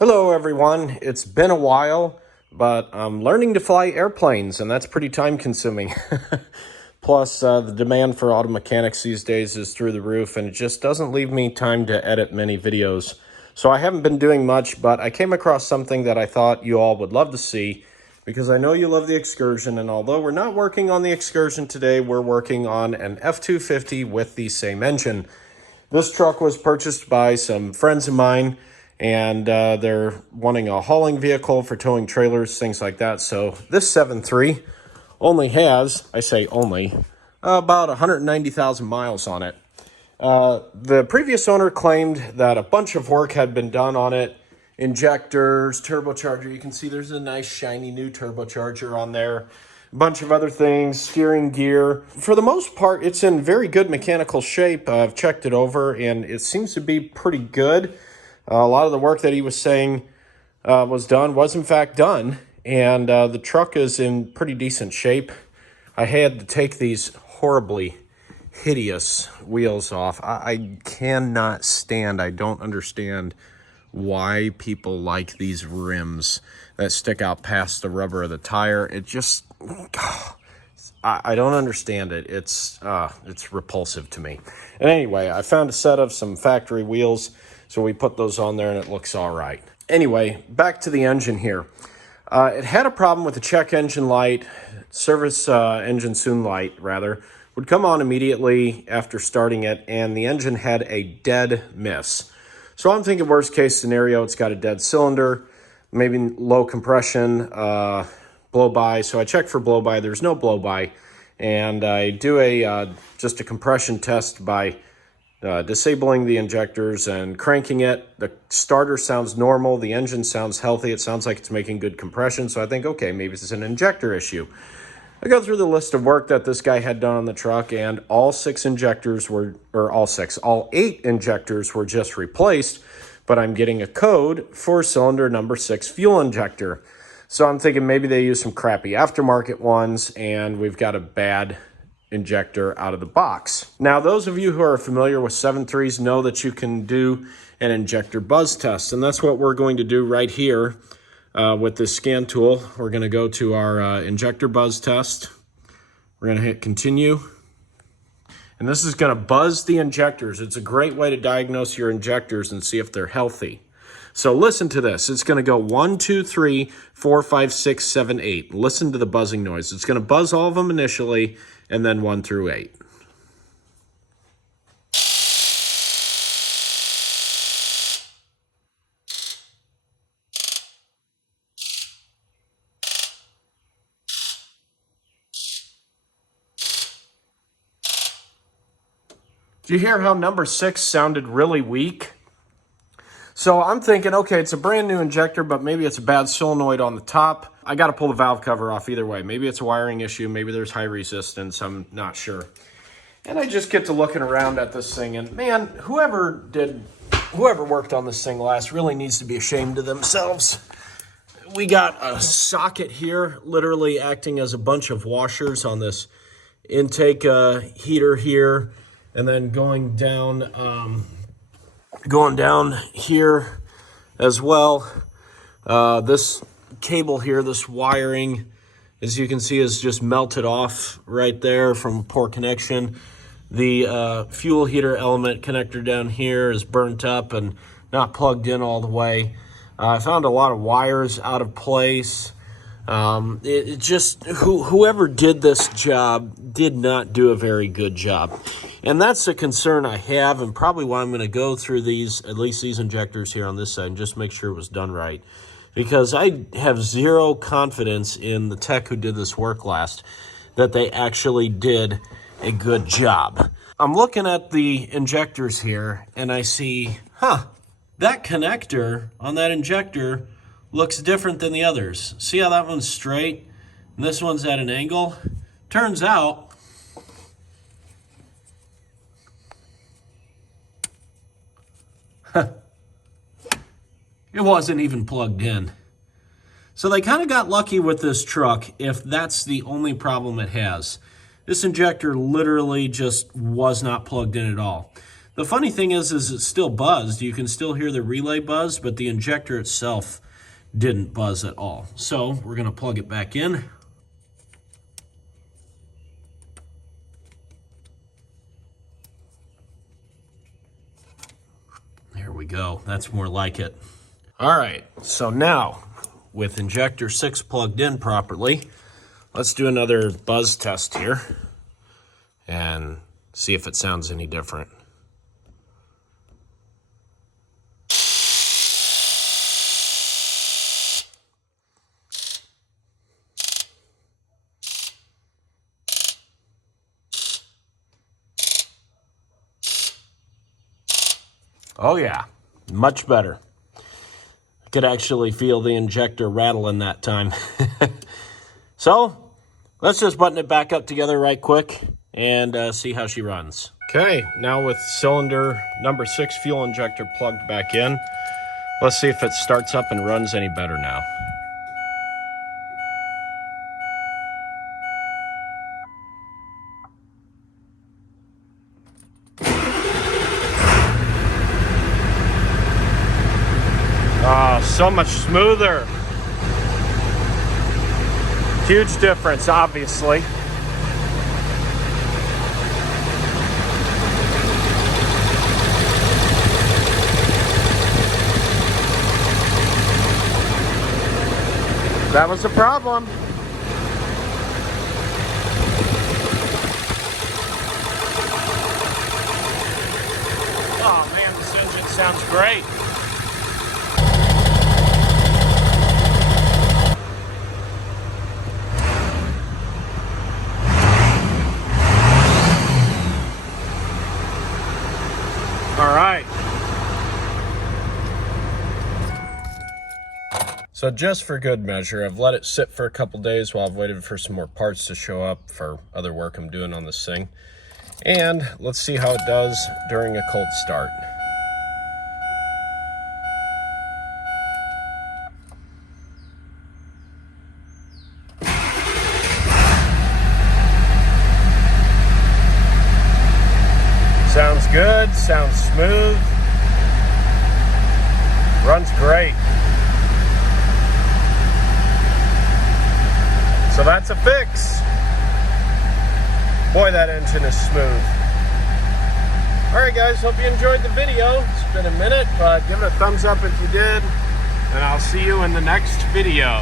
Hello, everyone. It's been a while, but I'm learning to fly airplanes, and that's pretty time consuming. Plus, the demand for auto mechanics these days is through the roof, and it just doesn't leave me time to edit many videos. So I haven't been doing much, but I came across something that I thought you all would love to see, because I know you love the Excursion, and although we're not working on the Excursion today, we're working on an F-250 with the same engine. This truck was purchased by some friends of mine, and they're wanting a hauling vehicle for towing trailers, things like that. So this 7.3 only has, I say only, about 190,000 miles on it. The previous owner claimed that a bunch of work had been done on it. Injectors, turbocharger. You can see there's a nice shiny new turbocharger on there. A bunch of other things, steering gear. For the most part, it's in very good mechanical shape. I've checked it over, and it seems to be pretty good. A lot of the work that he was saying was done was in fact done, and the truck is in pretty decent shape. I had to take these horribly hideous wheels off. I cannot stand, I don't understand why people like these rims that stick out past the rubber of the tire. It just, I don't understand it. It's repulsive to me. And anyway, I found a set of some factory wheels, so we put those on there and it looks all right. Anyway, back to the engine here. It had a problem with the check engine light, service engine soon light, rather, would come on immediately after starting it, and the engine had a dead miss. So I'm thinking worst case scenario, it's got a dead cylinder, maybe low compression, blow-by. So I check for blow-by. There's no blow-by. And I do just a compression test by disabling the injectors and cranking it. The starter sounds normal. The engine sounds healthy. It sounds like it's making good compression. So I think, okay, maybe it's an injector issue. I go through the list of work that this guy had done on the truck, and all 8 injectors were just replaced, but I'm getting a code for cylinder number 6 fuel injector. So I'm thinking maybe they use some crappy aftermarket ones, and we've got a bad injector out of the box. Now, those of you who are familiar with 7.3s know that you can do an injector buzz test, and that's what we're going to do right here. With this scan tool, we're going to go to our injector buzz test. We're going to hit continue. And this is going to buzz the injectors. It's a great way to diagnose your injectors and see if they're healthy. So listen to this. It's going to go 1, 2, 3, 4, 5, 6, 7, 8. Listen to the buzzing noise. It's going to buzz all of them initially, and then 1 through 8. Do you hear how number 6 sounded really weak? So I'm thinking, okay, it's a brand new injector, but maybe it's a bad solenoid on the top. I got to pull the valve cover off either way. Maybe it's a wiring issue. Maybe there's high resistance. I'm not sure. And I just get to looking around at this thing, and man, whoever worked on this thing last really needs to be ashamed of themselves. We got a socket here, literally acting as a bunch of washers on this intake heater here. And then going down here as well. This cable here, this wiring, as you can see, is just melted off right there from poor connection. The fuel heater element connector down here is burnt up and not plugged in all the way. I found a lot of wires out of place. Whoever did this job did not do a very good job. And that's a concern I have, and probably why I'm going to go through at least these injectors here on this side, and just make sure it was done right. Because I have zero confidence in the tech who did this work last, that they actually did a good job. I'm looking at the injectors here, and I see, that connector on that injector looks different than the others. See how that one's straight and this one's at an angle? Turns out it wasn't even plugged in. So they kind of got lucky with this truck if that's the only problem it has. This injector literally just was not plugged in at all. The funny thing is it still buzzed. You can still hear the relay buzz, but the injector itself didn't buzz at all. So we're going to plug it back in. There we go. That's more like it. All right, so now with injector 6 plugged in properly, let's do another buzz test here and see if it sounds any different. Oh yeah, much better. I could actually feel the injector rattling that time. So let's just button it back up together right quick and see how she runs. Okay, now with cylinder number 6 fuel injector plugged back in, let's see if it starts up and runs any better now. Oh, so much smoother. Huge difference, obviously. That was the problem. Oh man, this engine sounds great. All right. So just for good measure, I've let it sit for a couple days while I've waited for some more parts to show up for other work I'm doing on this thing. And let's see how it does during a cold start. Sounds good, sounds smooth, runs great. So that's a fix. Boy, that engine is smooth. All right, guys, hope you enjoyed the video. It's been a minute, but give it a thumbs up if you did, and I'll see you in the next video.